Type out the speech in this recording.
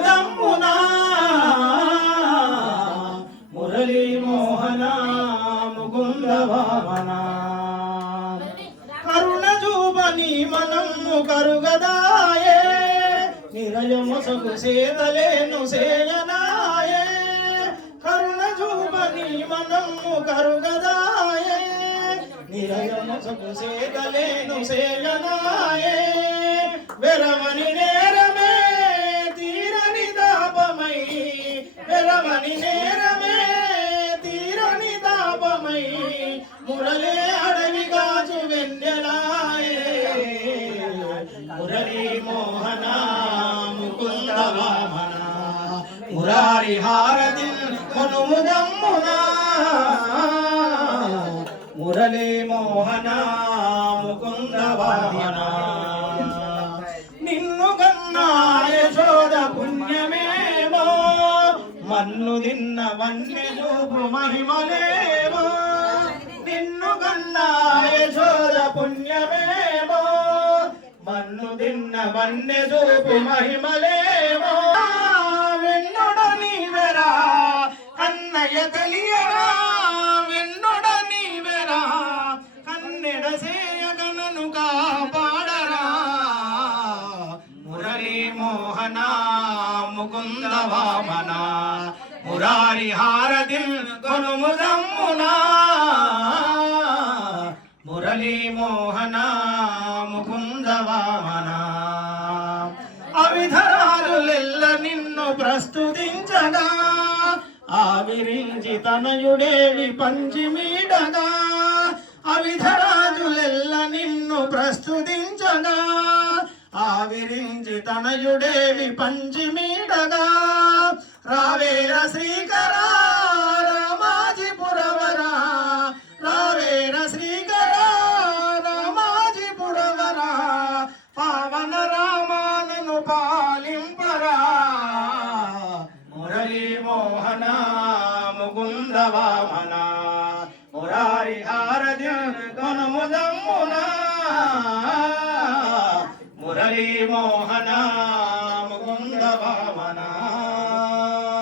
కొనుముదమ్మునా మురళీ మోహన ముకుంద వామన కరుణ చూపని మనము కరుగదాయే నిరయమొసగు సేదలేను సేయనాయే కరుణ చూపని మనము కరుగదాయే నిరయమొసగు సేదలేను సేయనాయే వెరవని నేరమే తీరని దాపమై వెరవని నేరమే తీరని దాపమై మురళే అడవి గాజు వెన్నెలాయే మురళీ మోహన ముకుంద వామన మురారి హారతి కొనుముదమ్మునా మురళీ మోహన ముకుంద వామన నిన్ను గన్నా యశోద పుణ్యమేమో మన్ను తిన్న వన్నె చూపు మహిమలేమో నిన్ను గన్నా యశోద పుణ్యమేమో మన్ను తిన్న వన్నె చూపు మహిమలేమో వెన్నుడ నీవెరా కన్నయ్య తెలియరా వెన్నుడ నీవెరా కన్నెడ సేయగనను కాపాడరా మురళీ మోహన ముకుంద వామన మురారి హారతి కొనుముదమ్మునా మురళీ మోహన ముకుంద వామన అవిధరాలులెల్ల నిన్ను ప్రస్తుతించగా ఆవిరించి తనయుడేవి పంచిమీడగా అవిధరాజులెల్ల నిన్ను ప్రస్తుతించగా ఆవిరించి తనయుడేవి పంచిమీడగా రావేర శ్రీకరా రామాజిపురవరా రావేర శ్రీకరా రామాజిపురవరా పావన రామానను పాలింపరా మురళీ మోహన ముకుంద వామన మురారి హారతి కొనుముదమ్మునా మురళీ మోహన